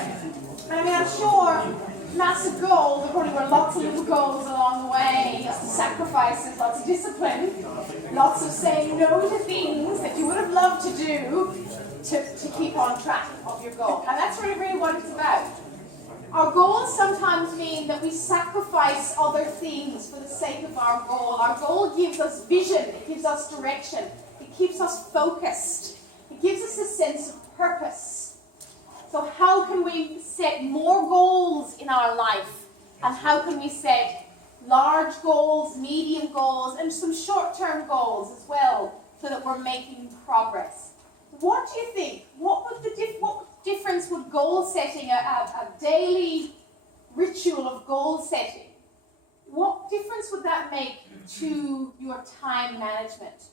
here. And I mean, I'm sure massive goals, there probably were lots of little goals along the way, lots of sacrifices, lots of discipline, lots of saying no to things that you would have loved to do to keep on track of your goal. And that's really what it's about. Our goals sometimes mean that we sacrifice other things for the sake of our goal. Our goal gives us vision, it gives us direction, it keeps us focused, it gives us a sense of purpose. So how can we set more goals in our life? And how can we set large goals, medium goals, and some short-term goals as well, so that we're making progress? What do you think? What difference would goal setting, a daily ritual of goal setting, what difference would that make to your time management?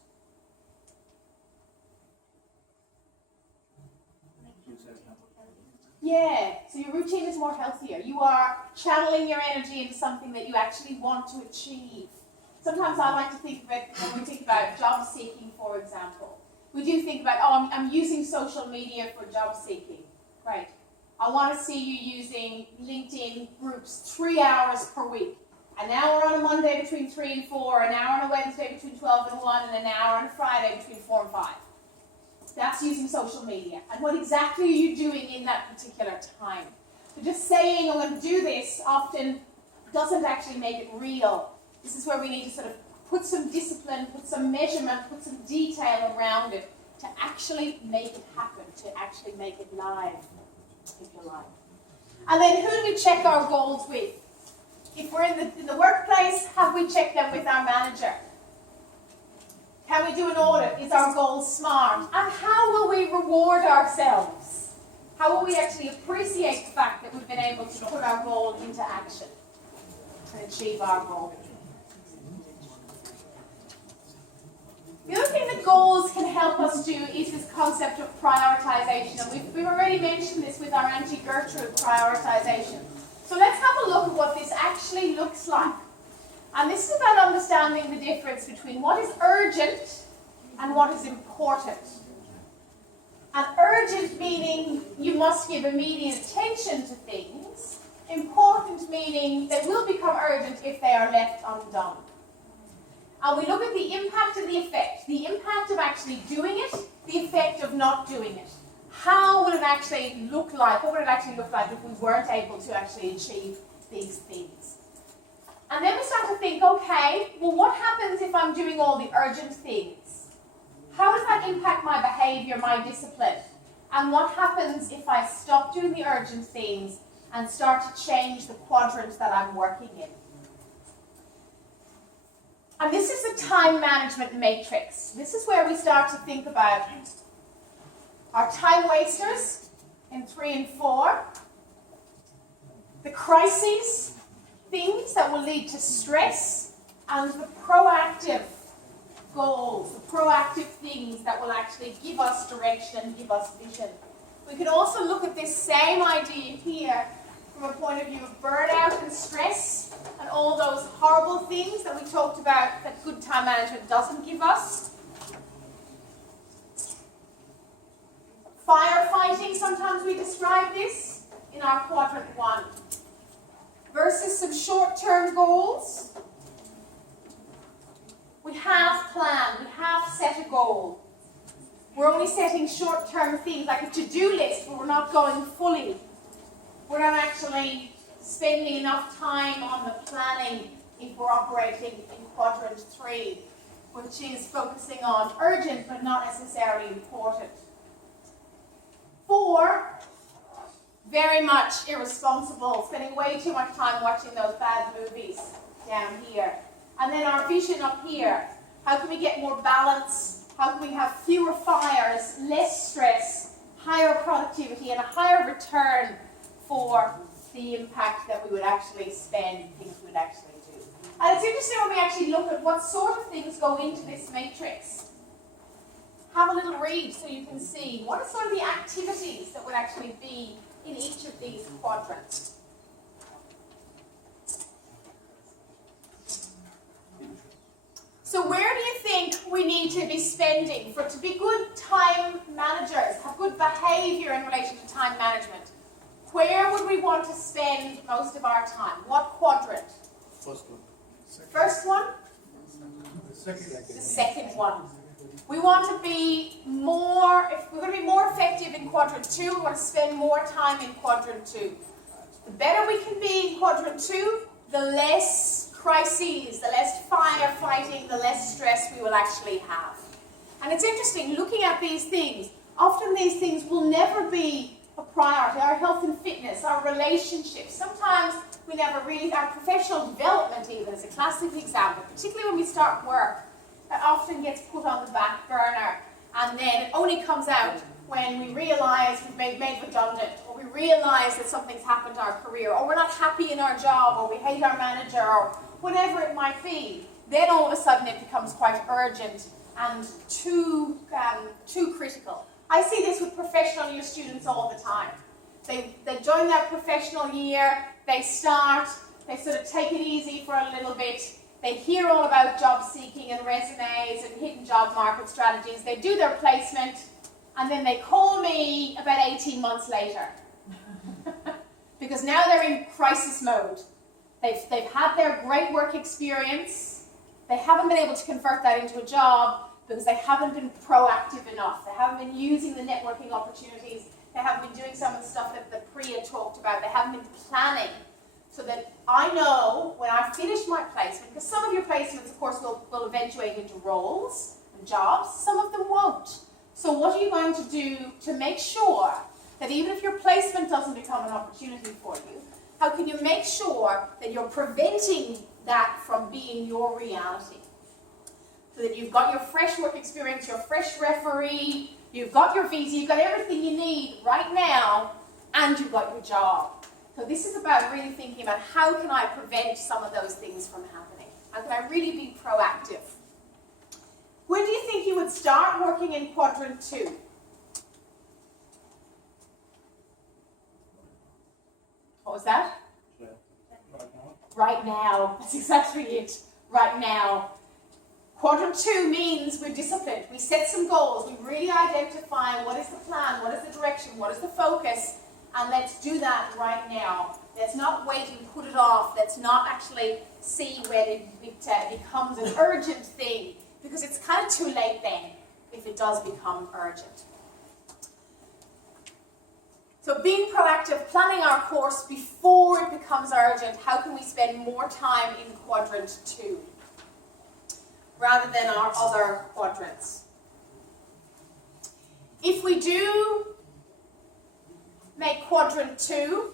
Yeah, so your routine is more healthier. You are channeling your energy into something that you actually want to achieve. Sometimes I like to think of it when we think about job seeking, for example. We do think about, oh, I'm using social media for job seeking. Right. I want to see you using LinkedIn groups 3 hours per week. An hour on a Monday between 3 and 4, an hour on a Wednesday between 12 and 1, and an hour on a Friday between 4 and 5. That's using social media. And what exactly are you doing in that particular time? So just saying I'm going to do this often doesn't actually make it real. This is where we need to sort of put some discipline, put some measurement, put some detail around it to actually make it happen, to actually make it live, if you like. And then who do we check our goals with? If we're in the workplace, have we checked them with our manager? Can we do an audit? Is our goal smart? And how will we reward ourselves? How will we actually appreciate the fact that we've been able to put our goal into action and achieve our goal? The other thing that goals can help us do is this concept of prioritization. And we've already mentioned this with our Auntie Gertrude prioritization. So let's have a look at what this actually looks like. And this is about understanding the difference between what is urgent and what is important. And urgent meaning you must give immediate attention to things. Important meaning they will become urgent if they are left undone. And we look at the impact and the effect. The impact of actually doing it, the effect of not doing it. How would it actually look like? What would it actually look like if we weren't able to actually achieve these things? And then we start to think, okay, well, what happens if I'm doing all the urgent things? How does that impact my behavior, my discipline? And what happens if I stop doing the urgent things and start to change the quadrant that I'm working in? And this is the time management matrix. This is where we start to think about our time wasters in 3 and 4, the crises, things that will lead to stress, and the proactive goals, the proactive things that will actually give us direction and give us vision. We could also look at this same idea here from a point of view of burnout and stress and all those horrible things that we talked about that good time management doesn't give us. Firefighting, sometimes we describe this in our quadrant 1. Versus some short-term goals. We have planned, we have set a goal. We're only setting short-term things like a to-do list, but we're not going fully. We're not actually spending enough time on the planning if we're operating in quadrant 3, which is focusing on urgent but not necessarily important. 4, very much irresponsible, spending way too much time watching those bad movies down here. And then our vision up here. How can we get more balance? How can we have fewer fires, less stress, higher productivity, and a higher return for the impact that we would actually spend, things we would actually do? And it's interesting when we actually look at what sort of things go into this matrix. Have a little read so you can see what are sort of the activities that would actually be in each of these quadrants. So where do you think we need to be spending to be good time managers, have good behavior in relation to time management? Where would we want to spend most of our time? What quadrant? First one. First one? The second one. We want to be more, if we're going to be more effective in quadrant 2, we want to spend more time in quadrant 2. The better we can be in quadrant 2, the less crises, the less firefighting, the less stress we will actually have. And it's interesting, looking at these things, often these things will never be a priority. Our health and fitness, our relationships, sometimes we never really, our professional development even is a classic example, particularly when we start work, that often gets put on the back burner and then it only comes out when we realise we've been made redundant, or we realise that something's happened to our career, or we're not happy in our job, or we hate our manager, or whatever it might be. Then all of a sudden it becomes quite urgent and too critical. I see this with professional year students all the time. They join that professional year, they start, they sort of take it easy for a little bit, they hear all about job seeking and resumes and hidden job market strategies, they do their placement, and then they call me about 18 months later. Because now they're in crisis mode. They've had their great work experience, they haven't been able to convert that into a job because they haven't been proactive enough, they haven't been using the networking opportunities, they haven't been doing some of the stuff that Priya talked about, they haven't been planning. So that I know when I finish my placement, because some of your placements, of course, will eventuate into roles and jobs, some of them won't. So what are you going to do to make sure that even if your placement doesn't become an opportunity for you, how can you make sure that you're preventing that from being your reality? So that you've got your fresh work experience, your fresh referee, you've got your visa, you've got everything you need right now, and you've got your job. So this is about really thinking about how can I prevent some of those things from happening? How can I really be proactive? When do you think you would start working in quadrant 2? What was that? Right now. Right now. That's exactly it. Right now. Quadrant 2 means we're disciplined. We set some goals. We really identify what is the plan, what is the direction, what is the focus, and let's do that right now. Let's not wait and put it off. Let's not actually see when it becomes an urgent thing, because it's kind of too late then if it does become urgent. So being proactive, planning our course before it becomes urgent. How can we spend more time in quadrant 2 rather than our other quadrants? If we do make quadrant 2,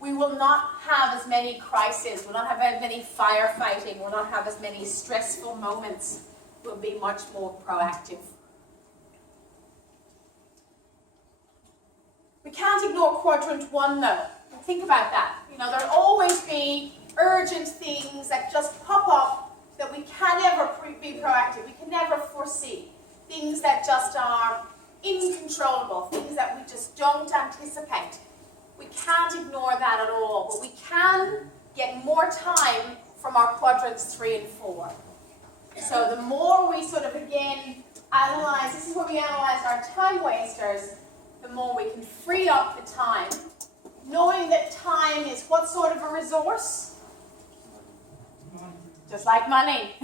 we will not have as many crises, we'll not have as many firefighting, we'll not have as many stressful moments, we'll be much more proactive. We can't ignore quadrant 1 though. Think about that. You know, there'll always be urgent things that just pop up that we can never be proactive, we can never foresee. Things that just are uncontrollable, things that we just don't anticipate. We can't ignore that at all, but we can get more time from our quadrants 3 and 4. So the more we sort of, again, analyze, this is where we analyze our time wasters, the more we can free up the time, knowing that time is what sort of a resource? Just like money.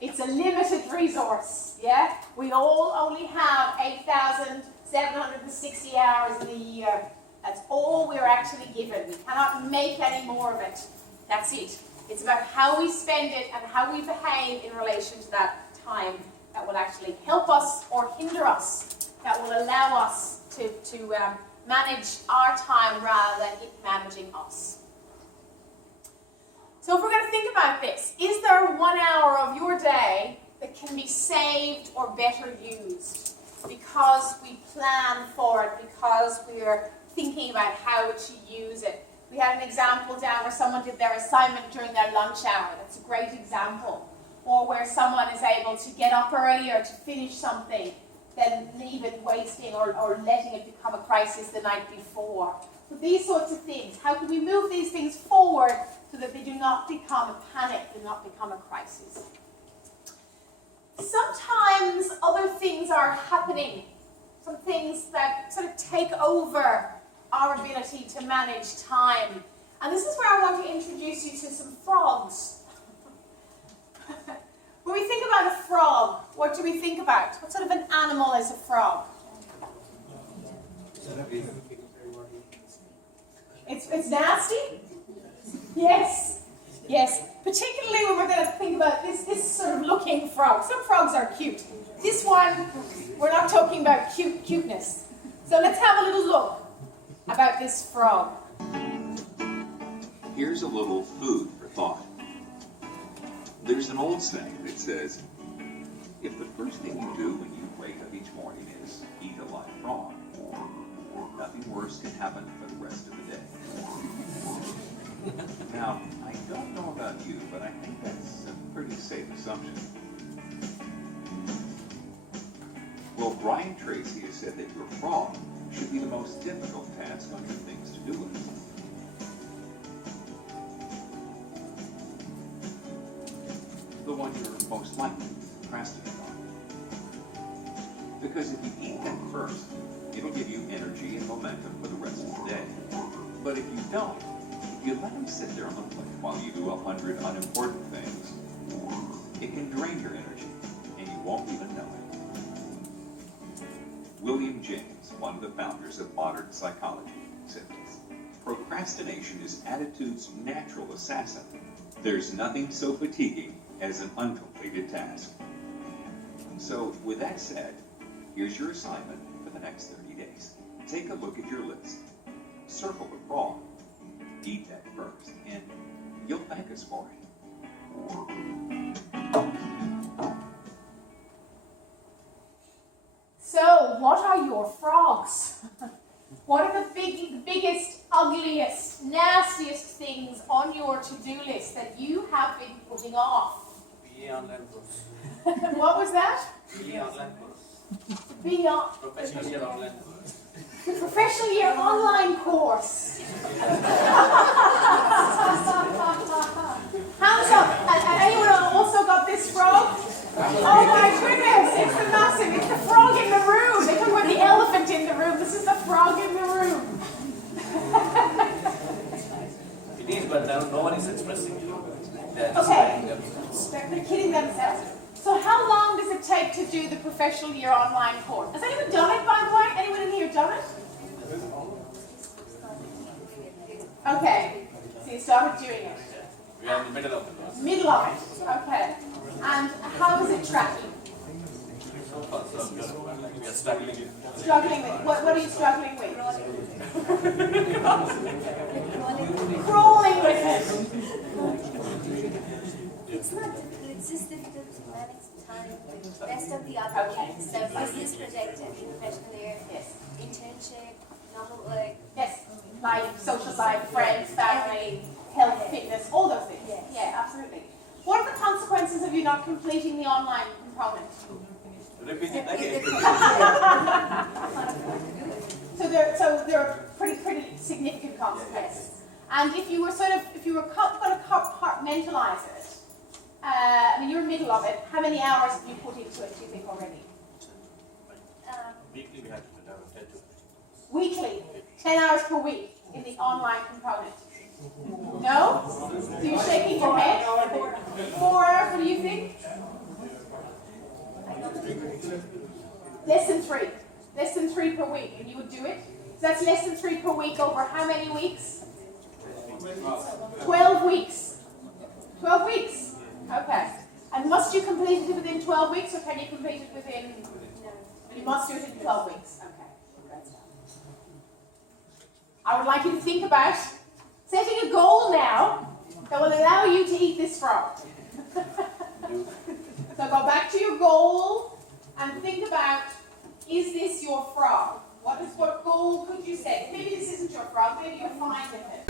It's a limited resource, yeah? We all only have 8,760 hours in a year. That's all we're actually given. We cannot make any more of it. That's it. It's about how we spend it and how we behave in relation to that time that will actually help us or hinder us, that will allow us to manage our time rather than it managing us. So if we're going to think about this, is there 1 hour of your day that can be saved or better used because we plan for it, because we're thinking about how to use it? We had an example down where someone did their assignment during their lunch hour. That's a great example. Or where someone is able to get up earlier to finish something than leave it wasting or letting it become a crisis the night before. So these sorts of things, how can we move these things forward so that they do not become a panic, do not become a crisis? Sometimes other things are happening, some things that sort of take over our ability to manage time. And this is where I want to introduce you to some frogs. When we think about a frog, what do we think about? What sort of an animal is a frog? It's nasty? Yes. Yes. Particularly when we're going to think about this sort of looking frog. Some frogs are cute. This one, we're not talking about cuteness. So let's have a little look about this frog. Here's a little food for thought. There's an old saying that says, if the first thing you do when you wake up each morning is eat a live frog, nothing worse can happen for the rest of the day. Now, I don't know about you, but I think that's a pretty safe assumption. Well, Brian Tracy has said that your frog should be the most difficult task on your things to do list. The one you're most likely to procrastinate on. Because if you eat that first, it'll give you energy and momentum for the rest of the day. But if you don't, if you let them sit there on the plate while you do 100 unimportant things, it can drain your energy, and you won't even know it. William James, one of the founders of modern psychology, said this: procrastination is attitude's natural assassin. There's nothing so fatiguing as an uncompleted task. So, with that said, here's your assignment for the next 30 days. Take a look at your list. Circle the frog. Eat that first, and you'll thank us for it. So, what are your frogs? What are the biggest, ugliest, nastiest things on your to-do list that you have been putting off? BA online course. What was that? BA online course. Be on Professional year online course. the professional year online course. Hands up. And anyone also got this frog? Oh my goodness, it's the massive, it's the frog in the room. They talk about the elephant in the room. This is the frog in the room. It is, but no one is expressing it. They're just Okay. hiding themselves. They're kidding themselves. So how long does it take to do the professional year online course? Has anyone done it, by the way? Anyone in here done it? Okay, so you started doing it. We are in the middle of the course. Middle of it, okay. And how is it tracking? So far, so good. We are struggling. Struggling with, what are you struggling with? Crawling with it. It's not difficult, it's just difficult to manage time with the rest of the other Okay. things. So business project and professional year, Yes. internship, normal work. Yes, life, social life, friends, family, health, fitness, all those things. Yes. Yeah, absolutely. What are the consequences of you not completing the online component? Repeat it again. So there are pretty significant consequences. And if you were going to compartmentalize it, I mean, you're in the middle of it. How many hours have you put into it, do you think, already? Weekly we have to put our 10 to 15. Weekly, 10 hours per week in the online component. No? So you're shaking your head? 4 hours, what do you think? Less than 3. Less than 3 per week, and you would do it? So that's less than 3 per week over how many weeks? 12 weeks. 12 weeks? Okay. And must you complete it within 12 weeks, or can you complete it within... You must do it in 12 weeks. Okay. I would like you to think about setting a goal now that will allow you to eat this frog. So go back to your goal and think about, is this your frog? What goal could you set? Maybe this isn't your frog, maybe you're fine with it.